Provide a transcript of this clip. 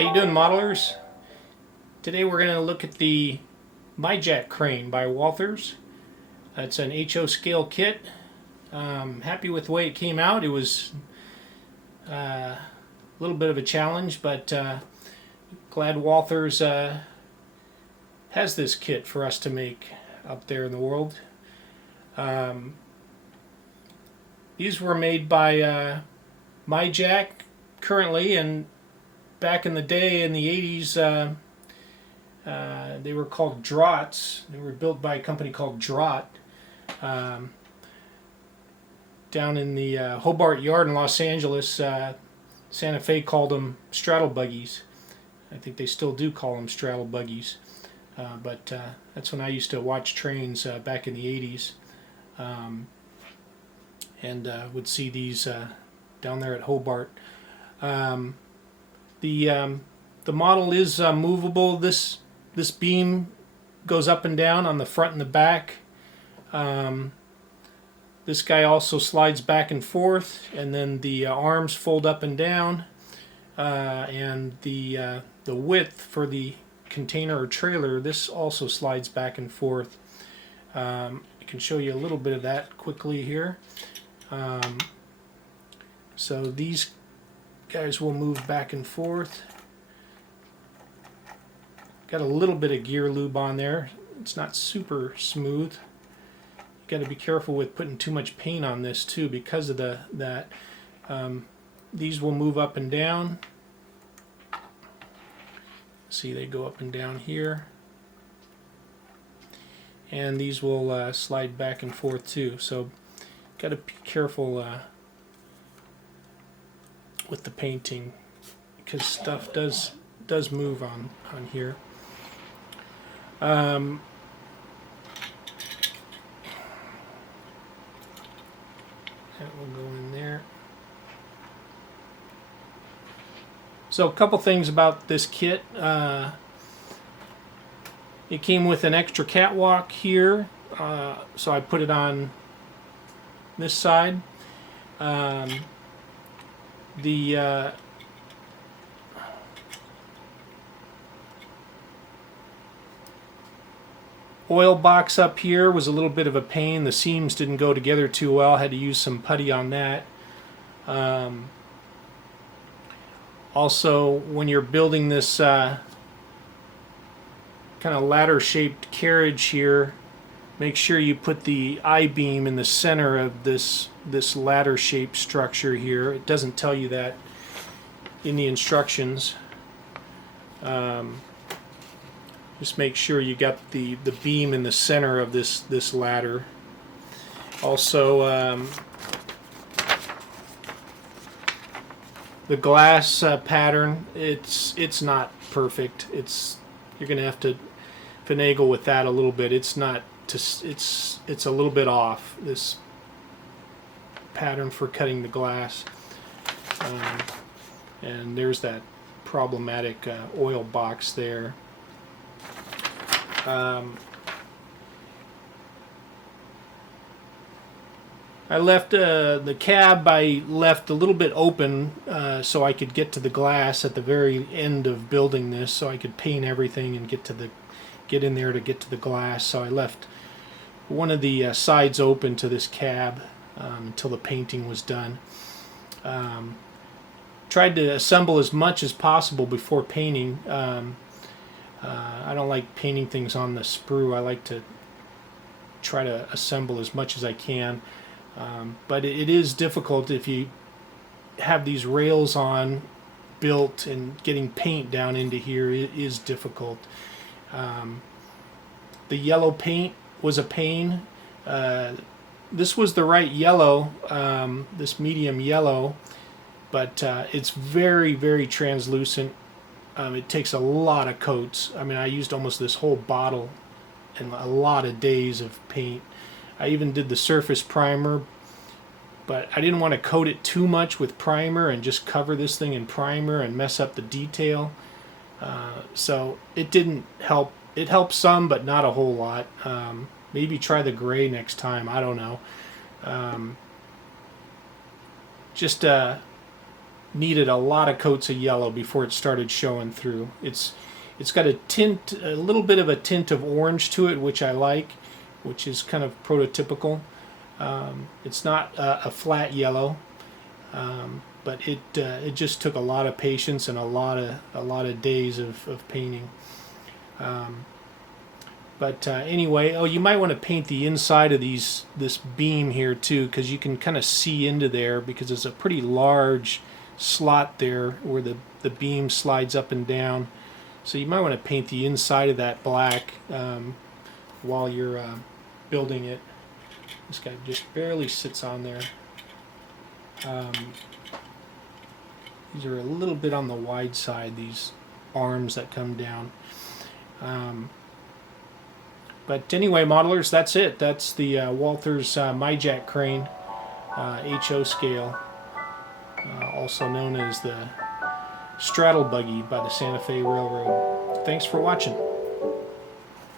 How you doing, modelers? Today we're going to look at the MyJack crane by Walthers. It's an HO scale kit. Happy with the way it came out. It was a little bit of a challenge, but glad Walthers has this kit for us to make up there in the world. These were made by MyJack currently, and back in the day in the 80s they were called Draughts. They were built by a company called Draught down in the Hobart Yard in Los Angeles. Santa Fe called them straddle buggies. I think they still do call them straddle buggies, but that's when I used to watch trains back in the 80s, and would see these down there at Hobart. The model is movable. This beam goes up and down on the front and the back. This guy also slides back and forth, and then the arms fold up and down, and the width for the container or trailer, this also slides back and forth. I can show you a little bit of that quickly here. So these guys will move back and forth. Got a little bit of gear lube on there. It's not super smooth. You got to be careful with putting too much paint on this too, because of that. These will move up and down. See, they go up and down here, and these will slide back and forth too. So got to be careful with the painting, because stuff does move on here. That will go in there. So a couple things about this kit. It came with an extra catwalk here, so I put it on this side. The oil box up here was a little bit of a pain. The seams didn't go together too well. Had to use some putty on that. Also, when you're building this kind of ladder-shaped carriage here, make sure you put the I-beam in the center of this ladder-shaped structure here. It doesn't tell you that in the instructions. Just make sure you got the beam in the center of this ladder. Also, the glass pattern, it's not perfect. You're gonna have to finagle with that a little bit. It's not. It's a little bit off, this pattern for cutting the glass. And there's that problematic oil box there. I left the cab, I left a little bit open so I could get to the glass at the very end of building this, so I could paint everything and get in there to get to the glass. So I left one of the sides open to this cab until the painting was done. Tried to assemble as much as possible before painting. I don't like painting things on the sprue. I like to try to assemble as much as I can. But it is difficult if you have these rails on built, and getting paint down into here is difficult. The yellow paint was a pain. This was the right yellow, this medium yellow, but it's very, very translucent. It takes a lot of coats. I mean, I used almost this whole bottle and a lot of days of paint. I even did the surface primer, but I didn't want to coat it too much with primer and just cover this thing in primer and mess up the detail. So it didn't help. It helped some, but not a whole lot. Maybe try the gray next time. I don't know. Just needed a lot of coats of yellow before it started showing through. It's got a tint, a little bit of a tint of orange to it, which I like, which is kind of prototypical. It's not a flat yellow, but it just took a lot of patience and a lot of days of painting. But anyway, oh, you might want to paint the inside of this beam here too, because you can kind of see into there, because there's a pretty large slot there where the beam slides up and down. So you might want to paint the inside of that black while you're building it. This guy just barely sits on there. These are a little bit on the wide side, these arms that come down. But anyway, modelers, that's it. That's the Walthers myjack crane, HO scale, also known as the straddle buggy by the Santa Fe Railroad. Thanks for watching.